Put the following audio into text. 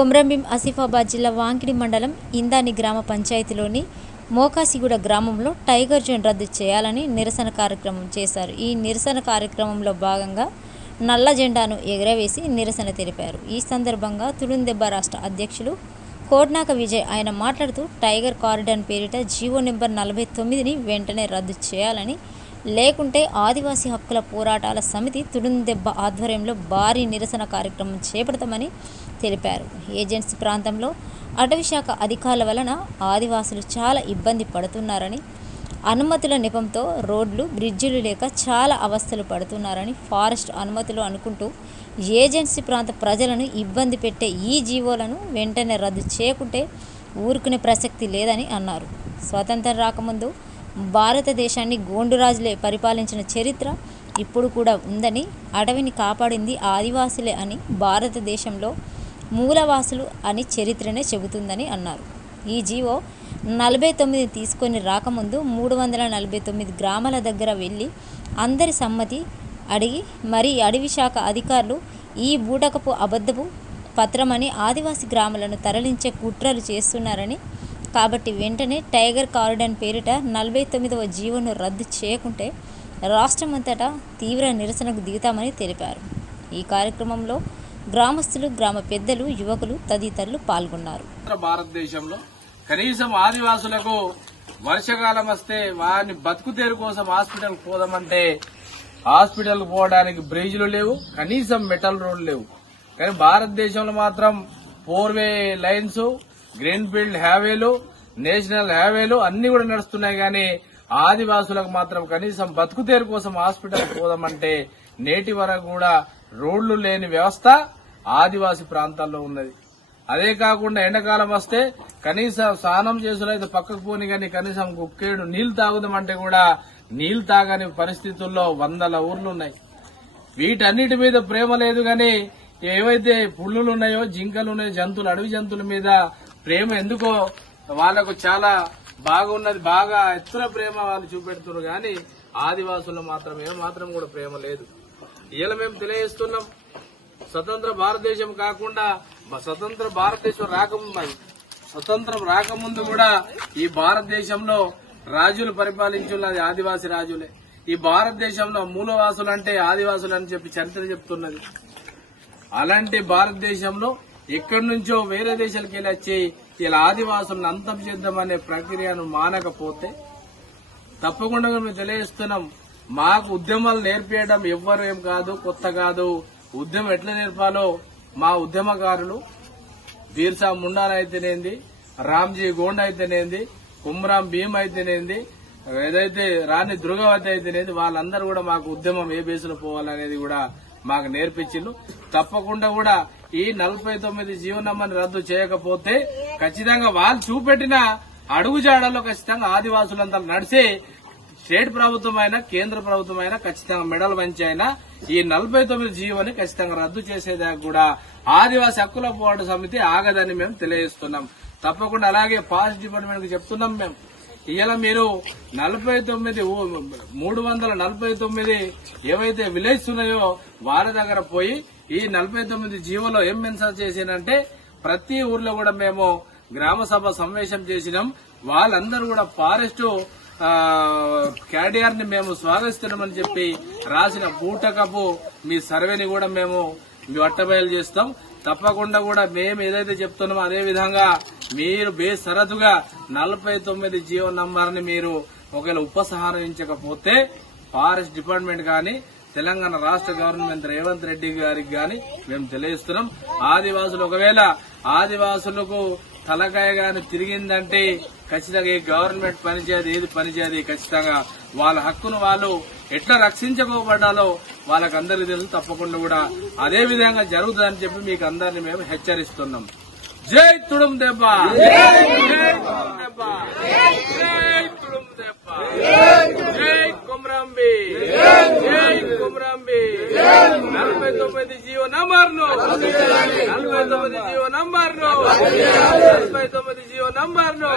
కొమ్రంభీం ఆసిఫాబాద్ జిల్లా వాంకిడి మండలం ఇందాని గ్రామ పంచాయతీలోని మోకాసిగూడ గ్రామంలో టైగర్ జోన్ రద్దు చేయాలని నిరసన కార్యక్రమం చేశారు. ఈ నిరసన కార్యక్రమంలో భాగంగా నల్ల జెండాను ఎగురవేసి నిరసన తెలిపారు. ఈ సందర్భంగా తుడుందెబ్బ రాష్ట్ర అధ్యక్షులు కోడ్నాక విజయ్ ఆయన మాట్లాడుతూ టైగర్ కారిడార్ పేరిట జీవో నెంబర్ 49ని వెంటనే రద్దు చేయాలని, లేకుంటే ఆదివాసీ హక్కుల పోరాటాల సమితి తుడుందెబ్బ ఆధ్వర్యంలో భారీ నిరసన కార్యక్రమం చేపడతామని తెలిపారు. ఏజెన్సీ ప్రాంతంలో అటవీశాఖ అధికారుల వలన ఆదివాసులు చాలా ఇబ్బంది పడుతున్నారని, అనుమతుల నెపంతో రోడ్లు బ్రిడ్జిలు లేక చాలా అవస్థలు పడుతున్నారని, ఫారెస్ట్ అనుమతులు అనుకుంటూ ఏజెన్సీ ప్రాంత ప్రజలను ఇబ్బంది పెట్టే ఈ జీవోలను వెంటనే రద్దు చేయకుంటే ఊరుకునే ప్రసక్తి లేదని అన్నారు. స్వతంత్రం రాకముందు భారతదేశాన్ని గోండురాజులే పరిపాలించిన చరిత్ర ఇప్పుడు కూడా ఉందని, అడవిని కాపాడింది ఆదివాసులే అని, భారతదేశంలో మూలవాసులు అని చరిత్రనే చెబుతుందని అన్నారు. ఈ జీవో 49 తీసుకొని రాకముందు 349 గ్రామాల దగ్గర వెళ్ళి అందరి సమ్మతి అడిగి మరి అడవి శాఖ అధికారులు ఈ బూటకపు అబద్ధపు పత్రమని ఆదివాసీ గ్రామాలను తరలించే కుట్రలు చేస్తున్నారని, కాబట్టి వెంటనే టైగర్ కారిడార్ పేరిట 49వ జీవోను రద్దు చేయకుంటే రాష్ట్రమంతటా తీవ్ర నిరసనకు దిగుతామని తెలిపారు. ఈ కార్యక్రమంలో గ్రామస్తులు, గ్రామ పెద్దలు, యువకులు తదితరులు పాల్గొన్నారు. భారతదేశంలో కనీసం ఆదివాసులకు వర్షాకాలం వస్తే వారిని బతుకుతేరు కోసం హాస్పిటల్ పోదామంటే హాస్పిటల్ పోవడానికి బ్రిడ్జ్లు లేవు, కనీసం మెటల్ రోడ్లు లేవు. కానీ భారతదేశంలో మాత్రం 4-వే లైన్స్, గ్రీన్ ఫీల్డ్ హైవేలు, నేషనల్ హైవేలు అన్ని కూడా నడుస్తున్నాయి. కానీ ఆదివాసులకు మాత్రం కనీసం బతుకుతేరు కోసం హాస్పిటల్ పోదామంటే నేటి వరకు కూడా రోడ్లు లేని వ్యవస్థ ఆదివాసీ ప్రాంతాల్లో ఉన్నది. అదే కాకుండా ఎండాకాలం వస్తే కనీసం స్నానం చేసులైతే పక్కకు పోని కానీ కనీసం గుక్కేడు నీళ్లు తాగుదామంటే కూడా నీళ్లు తాగని పరిస్థితుల్లో 100 ఊర్లున్నాయి. వీటన్నిటి మీద ప్రేమ లేదు గాని ఏవైతే పుల్లులు ఉన్నాయో, జింకలు ఉన్నాయో, జంతువులు, అడవి జంతువుల మీద ప్రేమ ఎందుకో వాళ్లకు చాలా బాగున్నది. బాగా ఎత్తున ప్రేమ వాళ్ళు చూపెడుతున్నారు గాని ఆదివాసులు మాత్రం ఏమాత్రం కూడా ప్రేమ లేదు. ఇలా మేము తెలియజేస్తున్నాం. స్వతంత్ర భారతదేశం కాకుండా స్వతంత్ర భారతదేశం స్వతంత్రం రాకముందు కూడా ఈ భారతదేశంలో రాజులు పరిపాలించున్నది ఆదివాసీ రాజులే. ఈ భారతదేశంలో మూలవాసులు అంటే ఆదివాసులు అని చెప్పి చరిత్ర చెప్తున్నది. అలాంటి భారతదేశంలో ఎక్కడి నుంచో వేరే దేశాలకు వెళ్ళి వచ్చి ఇలా ఆదివాసులను అంతం చేద్దామనే ప్రక్రియను మానకపోతే తప్పకుండా మేము తెలియజేస్తున్నాం. మాకు ఉద్యమాలు నేర్పించడం ఎవ్వరు ఏం కాదు, కొత్త కాదు. ఉద్యమం ఎట్లా నేర్పాలో మా ఉద్యమకారులు బీర్సా ముండాన్ అయితేనేంది, రామ్జీ గోండ్ అయితేనేంది, కుమ్రాం భీమ్ అయితేనేంది, ఏదైతే రాణి దుర్గావతి అయితేనేది, వాళ్ళందరూ కూడా మాకు ఉద్యమం ఏ బేసులో పోవాలనేది కూడా మాకు నేర్పించిండ్రు. తప్పకుండా కూడా ఈ 49 జీవనమ్మని రద్దు చేయకపోతే ఖచ్చితంగా వాళ్ళు చూపెట్టిన అడుగుజాడల్లో ఖచ్చితంగా ఆదివాసులంతా నడిచి స్టేట్ ప్రభుత్వం అయినా కేంద్ర ప్రభుత్వం అయినా ఖచ్చితంగా మెడల్ వంచి అయినా ఈ 49 జీవోని ఖచ్చితంగా రద్దు చేసేదాకా కూడా ఆదివాసీ హక్కుల పోరాట సమితి ఆగదని మేము తెలియజేస్తున్నాం. తప్పకుండా అలాగే ఫారెస్ట్ డిపార్ట్మెంట్ కి చెప్తున్నాం. మేము ఇలా మీరు 349 ఏవైతే విలేజ్ ఉన్నాయో వాళ్ళ దగ్గర పోయి ఈ 49 జీవోలో ఏం మెన్షన్ చేసినంటే ప్రతి ఊర్లో కూడా మేము గ్రామ సభ సమావేశం చేసినాం. వాళ్ళందరూ కూడా ఫారెస్ట్ క్యాడియర్ ని మేము స్వాగతిస్తున్నామని చెప్పి రాసిన బూటకపు మీ సర్వేని కూడా మేము అట్టబయలు చేస్తాం. తప్పకుండా కూడా మేము ఏదైతే చెప్తున్నామో అదే విధంగా మీరు బేసరతుగా 49 జీవో నంబర్ని మీరు ఒకవేళ ఉపసంహరించకపోతే ఫారెస్ట్ డిపార్ట్మెంట్ గాని తెలంగాణ రాష్ట్ర గవర్నమెంట్ రేవంత్ రెడ్డి గారికి గాని మేము తెలియజేస్తున్నాం. ఆదివాసులు ఒకవేళ ఆదివాసులకు తలకాయ గాని తిరిగిందంటే ఖచ్చితంగా ఏ గవర్నమెంట్ పనిచేయదు, ఏది పనిచేయదు. ఖచ్చితంగా వాళ్ళ హక్కును వాళ్ళు ఎట్లా రక్షించుకోబడ్డాలో వాళ్ళకందరికీ తెలుసు. తప్పకుండా కూడా అదే విధంగా జరుగుతుందని చెప్పి మీకు అందరినీ మేము హెచ్చరిస్తున్నాం. జై తుడుందెబ్బ, జై తుడుందెబ్బ, జై తుడుందెబ్బ, జై కొమ్రంభీం, జై కొమ్రంభీం. 49 జీవో నంబర్ను 49 జీవో నంబర్ను 49 జీవో నంబర్ను